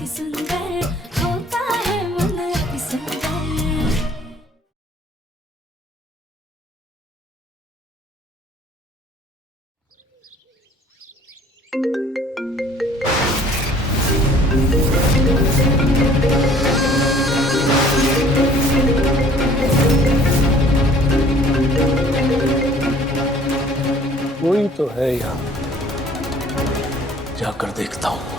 अति सुंदर होता है मन अति सुंदर। कोई तो है यहाँ, जाकर देखता हूँ।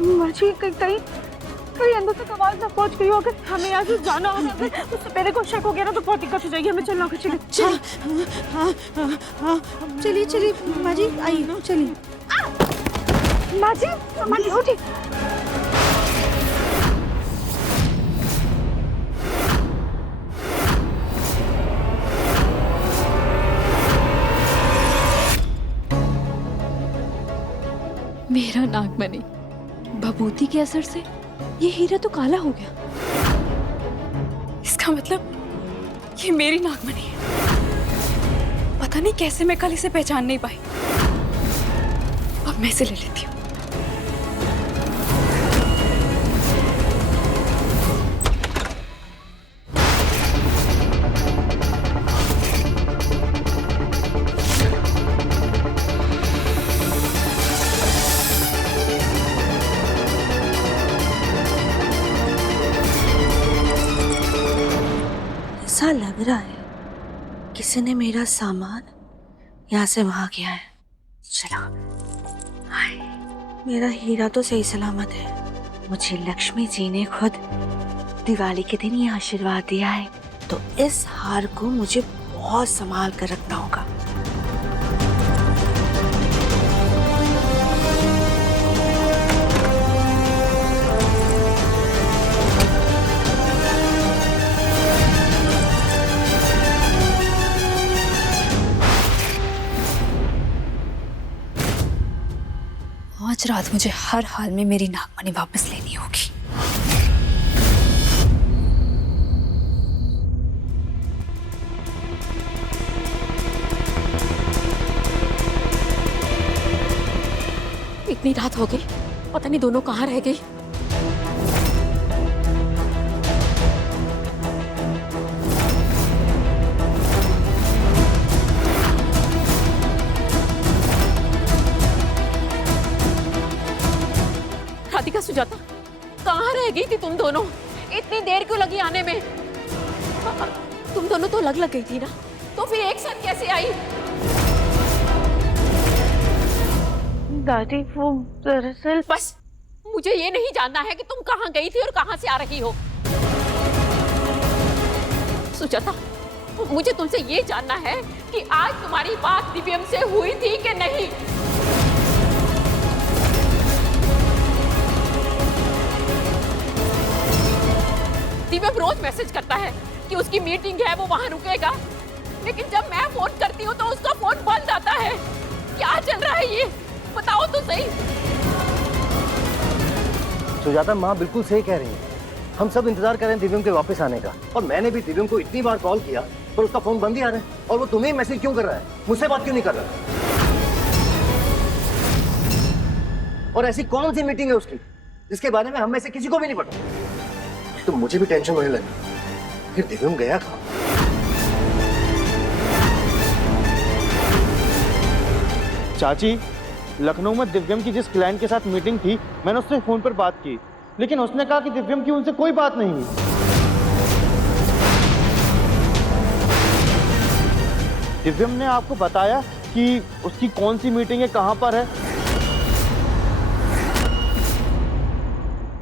मुझे कहीं कहीं अंदर तक आवाज ना पहुंच गई हो। अगर हमें यहाँ से जाना होगा, अगर उससे मेरे को शक हो गया ना तो बहुत दिक्कत हो जाएगी। हमें चलना होगा। चलिए चलिए चलिए माँ जी, आइए चलिए। माँ जी उठिए। मेरा नागमणि भभूति के असर से ये हीरा तो काला हो गया। इसका मतलब ये मेरी नागमणि है। पता नहीं कैसे मैं कल इसे पहचान नहीं पाई। अब मैं इसे ले लेती हूँ। ऐसा लग रहा है किसी ने मेरा सामान यहाँ से वहां किया है। चलो, हाय, मेरा हीरा तो सही सलामत है। मुझे लक्ष्मी जी ने खुद दिवाली के दिन ये आशीर्वाद दिया है, तो इस हार को मुझे बहुत संभाल कर रखना होगा। आज रात मुझे हर हाल में मेरी नागमणि वापस लेनी होगी। इतनी रात हो गई, पता नहीं दोनों कहाँ रह गई। राधिका, सुजाता, कहाँ रह गई थी तुम दोनों? इतनी देर क्यों लगी आने में? तुम दोनों तो अलग लग गई थी ना, तो फिर एक साथ कैसे आई? दादी, वो दरअसल बस मुझे ये नहीं जानना है कि तुम कहाँ गई थी और कहाँ से आ रही हो। सुजाता, मुझे तुमसे ये जानना है कि आज तुम्हारी बात दिव्यम से हुई थी कि नहीं। दिव्यम रोज मैसेज करता है कि उसकी मीटिंग है, वो वहां रुकेगा, लेकिन जब मैं फोन करती हूँ तो उसका फोन बंद आता है। क्या चल रहा है ये? बताओ तो सही। सुजाता, माँ बिल्कुल सही कह रही है। हम सब इंतजार कर रहे हैं दिव्यम के वापस आने का, और मैंने भी दिव्यम को इतनी बार कॉल किया पर उसका फोन बंद ही आ रहा है। और वो तुम्हें मैसेज क्यों कर रहा है? मुझसे बात क्यों नहीं कर रहा? और ऐसी कौन सी मीटिंग है उसकी जिसके बारे में हम में से किसी को भी नहीं पता? तो मुझे भी टेंशन होने लगी। फिर दिव्यम गया कहाँ? चाची, लखनऊ में दिव्यम की जिस क्लाइंट के साथ मीटिंग थी, मैंने उससे फोन पर बात की, लेकिन उसने कहा कि दिव्यम की उनसे कोई बात नहीं हुई। दिव्यम ने आपको बताया कि उसकी कौन सी मीटिंग है, कहां पर है?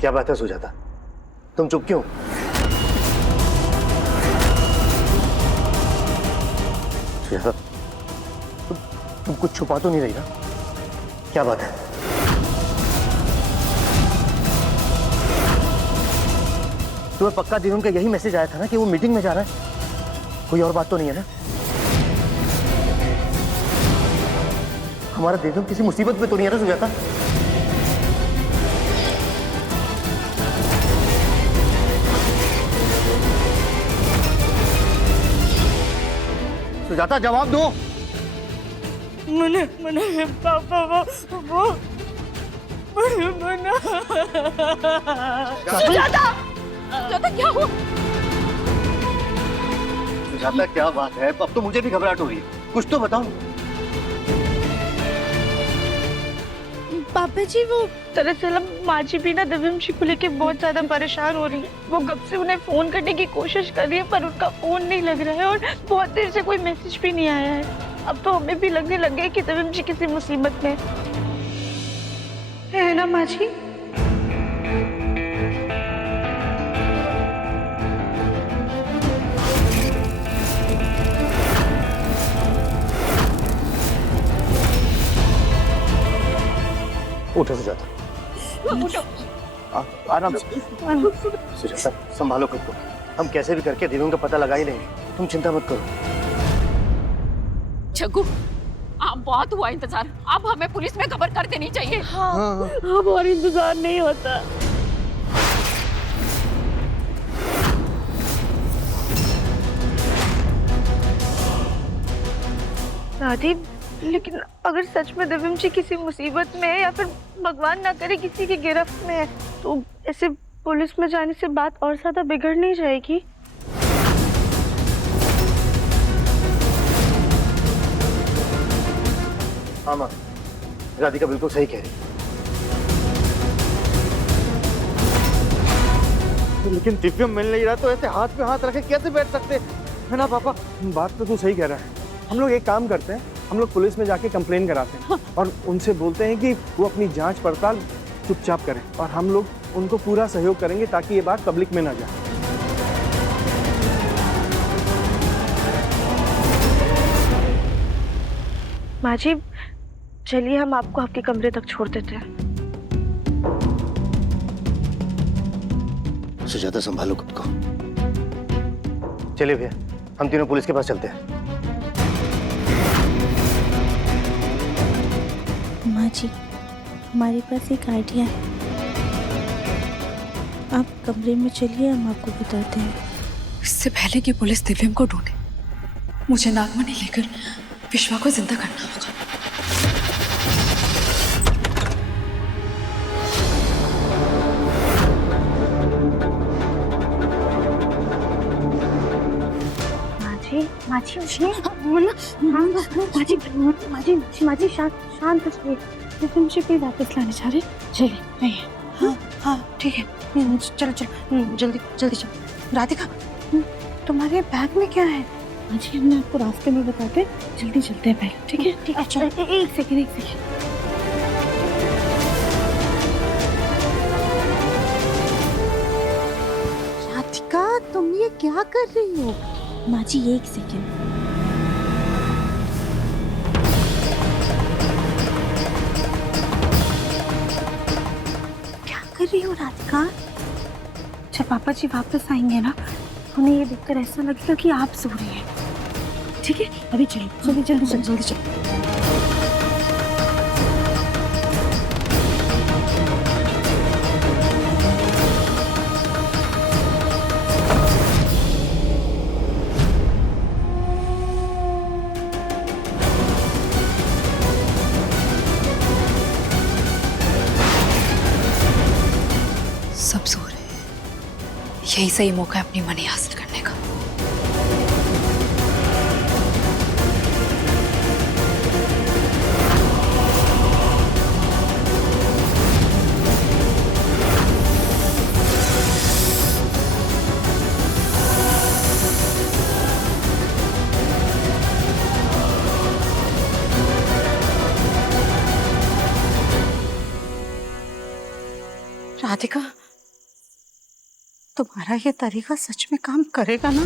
क्या बात है सुजाता, तुम चुप क्यों? सुजाता, तुम कुछ छुपा तो नहीं रही ना? क्या बात है? तुम्हें पक्का दिव्यम का यही मैसेज आया था ना कि वो मीटिंग में जा रहा है? कोई और बात तो नहीं है ना? हमारा दिव्यम किसी मुसीबत में तो नहीं है ना सुजाता? सुजाता, जवाब दो। मैंने पापा वो मना। सुजाता क्या हुआ? सुजाता क्या बात है? अब तो मुझे भी घबराहट हो रही है, कुछ तो बताओ। पापा जी वो दरअसल माँ जी भी ना दिव्यम जी को लेके बहुत ज्यादा परेशान हो रही है। वो कब से उन्हें फोन करने की कोशिश कर रही है पर उनका फोन नहीं लग रहा है और बहुत देर से कोई मैसेज भी नहीं आया है। अब तो हमें भी लगने लग गया कि दिव्यम जी किसी मुसीबत में है ना माँ जी? उठो सुजाता, उठो। आराम से। सुजाता संभालो खुद को, हम कैसे भी करके दिव्यम का पता लगा ही लेंगे, तुम चिंता मत करो। छग्गू, आप बहुत हुआ इंतजार, अब हमें पुलिस में खबर कर देनी चाहिए। हाँ, अब और इंतजार नहीं होता। दादी, लेकिन अगर सच में दिव्यम जी किसी मुसीबत में है या फिर भगवान ना करे किसी की गिरफ्त में है तो ऐसे पुलिस में जाने से बात और ज्यादा बिगड़ नहीं जाएगी? हाँ माँ, राधिका बिल्कुल सही कह रही है। लेकिन दिव्यम मिल नहीं रहा तो ऐसे हाथ पे हाथ रखे कैसे बैठ सकते है ना पापा? बात तो तू सही कह रहा है। हम लोग एक काम करते हैं, हम लोग पुलिस में जाके कंप्लेन कराते हैं और उनसे बोलते हैं कि वो अपनी जांच पड़ताल चुपचाप करें और हम लोग उनको पूरा सहयोग करेंगे ताकि ये बात पब्लिक में ना जाए। माँ जी, चलिए हम आपको आपके कमरे तक छोड़ देते हैं। सुजाता संभालो खुद को। चलिए भैया, हम तीनों पुलिस के पास चलते हैं। माँ जी, हमारे पास एक आइडिया है। आप कमरे में चलिए, हम आपको बताते हैं। इससे पहले कि पुलिस दिव्यम को ढूंढे, मुझे नागमणि लेकर विश्वा को जिंदा करना होगा। माजी शांत हो जाइए। फिर वापस लाने जा रहे, चलिए नहीं। हाँ हाँ ठीक है, चलो चलो जल्दी जल्दी चलो। राधिका, तुम्हारे बैग में क्या है? माजी हमने आपको रास्ते में बताते, जल्दी चलते हैं पहले। ठीक है ठीक है चलो। एक सेकंड। राधिका, तुम ये क्या कर रही हो? माजी एक सेकंड। क्या कर रही हो राधिका? जब पापा जी वापस आएंगे ना, उन्हें ये देखकर ऐसा लगेगा कि आप सो रही हैं। ठीक है, अभी चलो जल्दी जल्दी जल्दी चलो। सब सो रहे हैं, यही सही मौका है अपनी मनी हासिल करने का। राधिका, तुम्हारा ये तरीका सच में काम करेगा ना?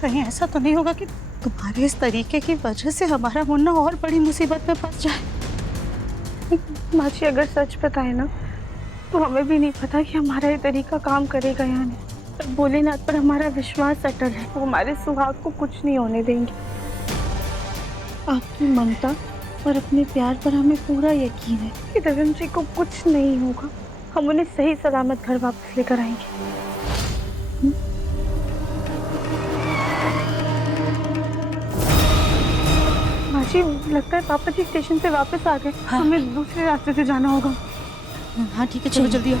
कहीं ऐसा तो नहीं होगा कि तुम्हारे इस तरीके की वजह से हमारा मुन्ना और बड़ी मुसीबत में फंस जाए? माँ जी, अगर सच बताए ना तो हमें भी नहीं पता कि हमारा ये तरीका काम करेगा या नहीं। पर भोलेनाथ पर हमारा विश्वास अटल है, वो हमारे सुहाग को कुछ नहीं होने देंगे। आपकी ममता और अपने प्यार पर हमें पूरा यकीन है कि दिव्यम जी को कुछ नहीं होगा। हम उन्हें सही सलामत घर वापस लेकर आएंगे। माँ जी लगता है पापा जी स्टेशन से वापस आ गए। हमें दूसरे रास्ते से जाना होगा। हाँ ठीक है, चलो जल्दी आओ।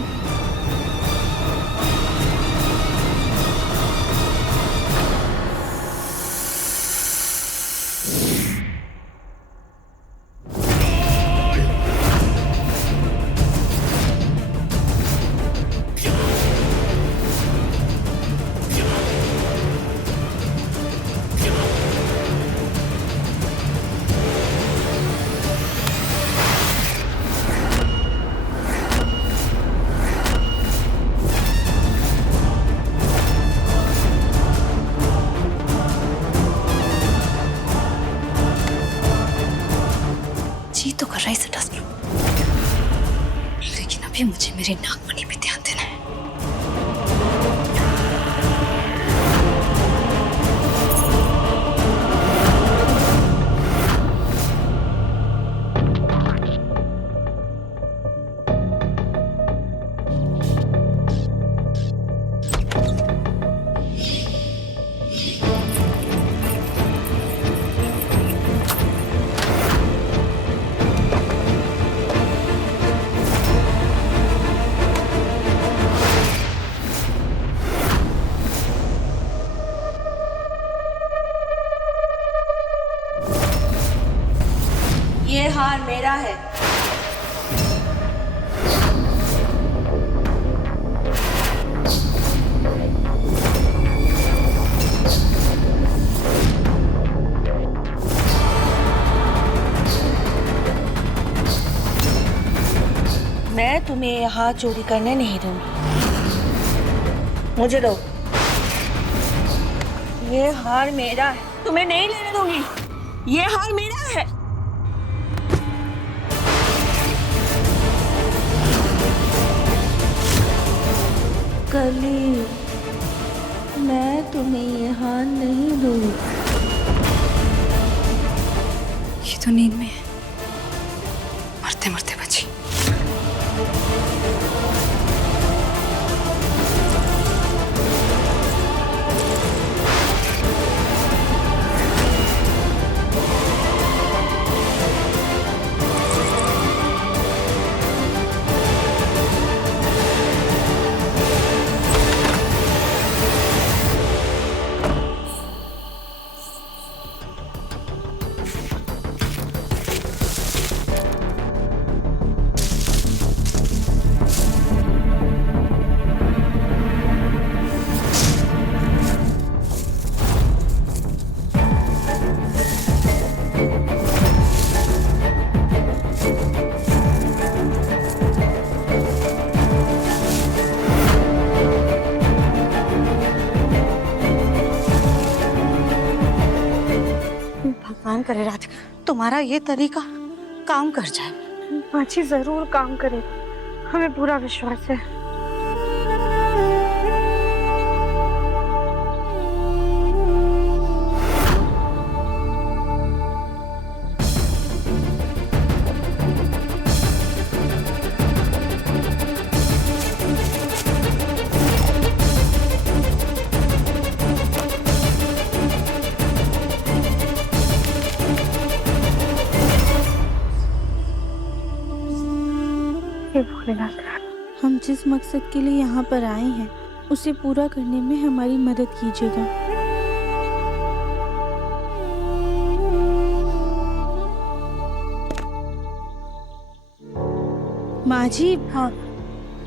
जी तो कर रहा है इसे डस्ट, लेकिन अभी मुझे मेरे नागमणि पे ध्यान देना है। ये हार मेरा है। मैं तुम्हें ये हार चोरी करने नहीं दूंगी। मुझे दो। ये हार मेरा है, तुम्हें नहीं लेने दूंगी। ये हार मेरा है। कली, मैं तुम्हें ये हार नहीं दूंगी। ये तो नींद में है, मरते मरते बची। भगवान करे राधिका तुम्हारा ये तरीका काम कर जाए। बाजी जरूर काम करेगा, हमें पूरा विश्वास है। हम जिस मकसद के लिए यहाँ पर आए हैं उसे पूरा करने में हमारी मदद कीजिएगा। माँ जी, हाँ,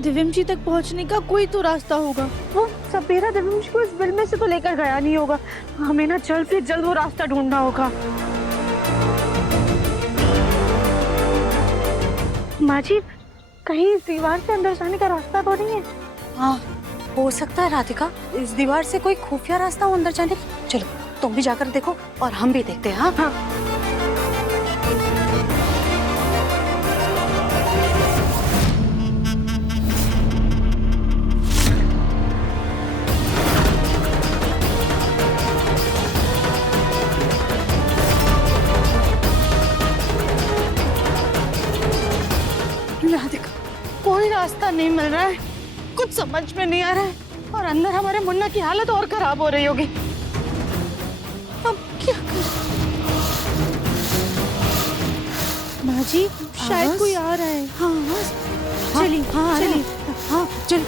दिव्यम जी तक पहुँचने का कोई तो रास्ता होगा। वो सपेरा दिव्यम जी को इस बिल में से तो लेकर गया नहीं होगा। हमें ना जल्द से जल्द वो रास्ता ढूंढना होगा। माँ जी, कहीं इस दीवार से अंदर जाने का रास्ता तो नहीं है? हाँ, हो सकता है राधिका, इस दीवार से कोई खुफिया रास्ता हो अंदर जाने का। चलो तुम भी जाकर देखो और हम भी देखते हैं। हाँ हाँ। राधिका, कोई रास्ता नहीं मिल रहा है, कुछ समझ में नहीं आ रहा है और अंदर हमारे मुन्ना की हालत और खराब हो रही होगी। अब क्या करें? माँ जी शायद कोई आ रहा है। हाँ चलिए चलिए। हाँ चल।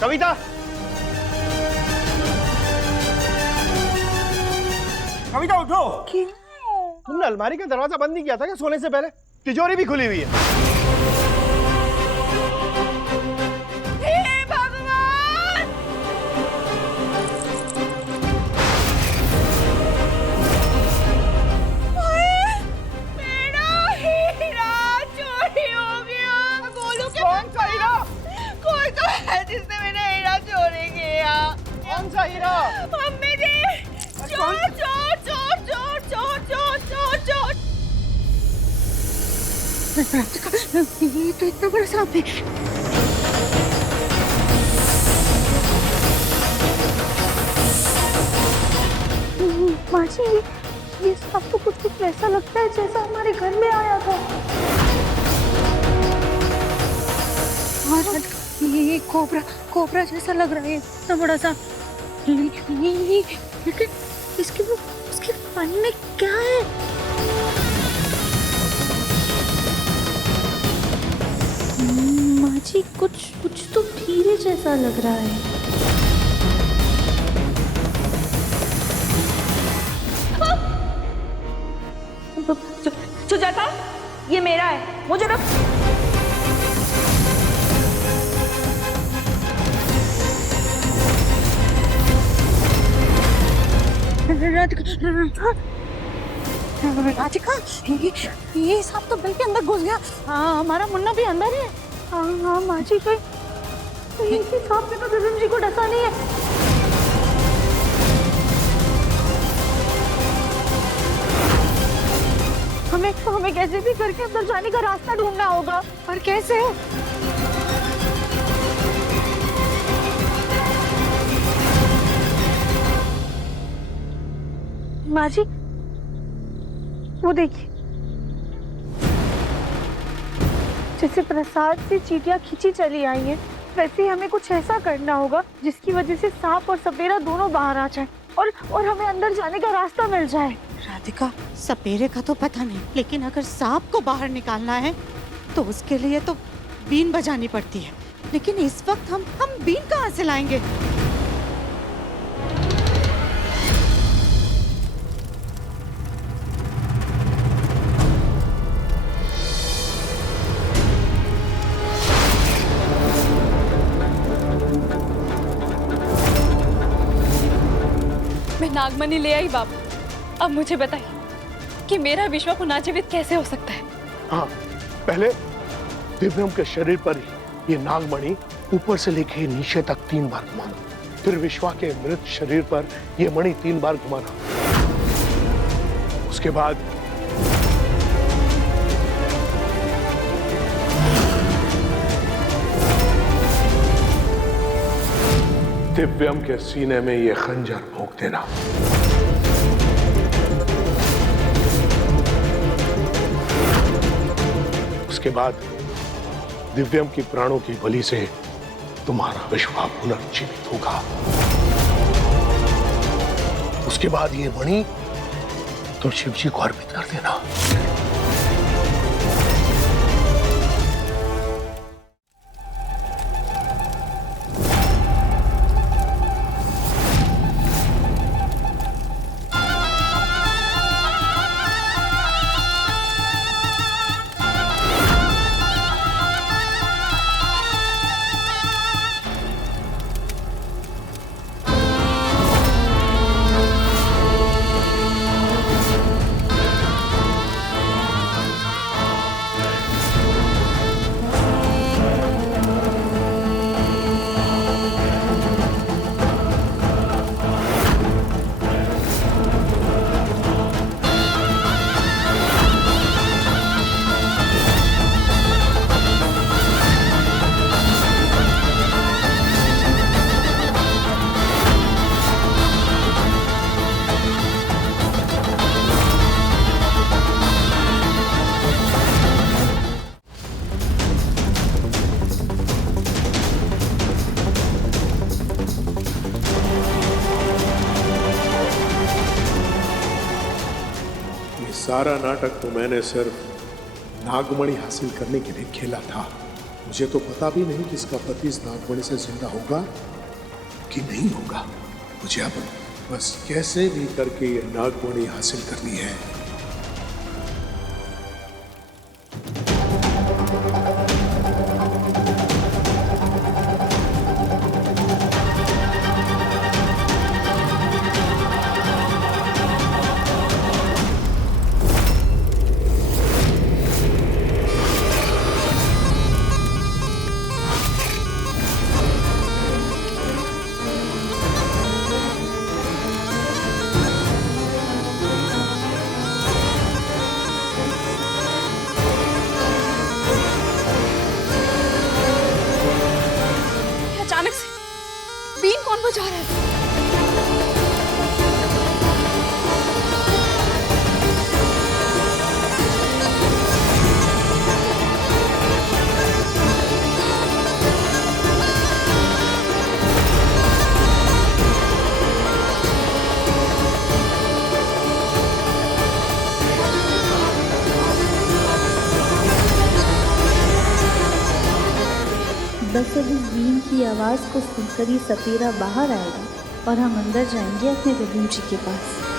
कविता, कविता उठो। तुमने अलमारी का दरवाजा बंद नहीं किया था क्या सोने से पहले? तिजोरी भी खुली हुई है। जिसने मेरा हीरा चोरी किया। कौन सा हीरा? मम्मी जी, चोर चोर चोर चोर चोर चोर चोर चोर। ये तो इतना बड़ा सांप है। माँ जी ये सांप तो कुछ वैसा लगता है जैसा हमारे घर में आया था। और ये कोबरा जैसा लग रहा है, इतना बड़ा सा। लेकिन उसके फन में क्या है? माँ जी कुछ तो धीरे जैसा लग रहा है। सुजाता, ये मेरा है, मुझे रख। राधिका, ये सांप तो बिल के अंदर घुस गया। हाँ, हमारा मुन्ना भी अंदर है। हाँ माँ जी कोई सांप ने तो दिव्यम जी को डसा नहीं है। हमें कैसे भी करके अंदर जाने का रास्ता ढूंढना होगा। पर कैसे? माँ जी वो देखिए, जैसे प्रसाद से चींटियां खींची चली आई हैं, वैसे ही हमें कुछ ऐसा करना होगा जिसकी वजह से सांप और सपेरा दोनों बाहर आ जाए और हमें अंदर जाने का रास्ता मिल जाए। राधिका, सपेरे का तो पता नहीं, लेकिन अगर सांप को बाहर निकालना है तो उसके लिए तो बीन बजानी पड़ती है। लेकिन इस वक्त हम बीन कहाँ से लाएंगे? मैं नागमणि ले आई बाबू। अब मुझे बताइए कि मेरा विश्वा पुनर्जीवित कैसे हो सकता है? हाँ, पहले दिव्यम के शरीर पर ये नागमणि ऊपर से लेके नीचे तक 3 बार घुमाना, फिर विश्वा के मृत शरीर पर ये मणि 3 बार घुमाना। उसके बाद दिव्यम के सीने में ये खंजर भोंक देना। उसके बाद दिव्यम की प्राणों की बलि से तुम्हारा विश्वा पुनर्जीवित होगा। उसके बाद ये मणि तुम शिव जी को अर्पित कर देना। सारा नाटक तो मैंने सिर्फ नागमणि हासिल करने के लिए खेला था। मुझे तो पता भी नहीं कि इसका पति इस नागमणि से जिंदा होगा कि नहीं होगा। मुझे अब बस कैसे भी करके ये नागमणि हासिल करनी है। अचानक से बीन कौन बजा रहा है? बस अब इस बीन की आवाज़ को सुनकर ही सपेरा बाहर आएगा और हम अंदर जाएंगे अपने विभीम जी के पास।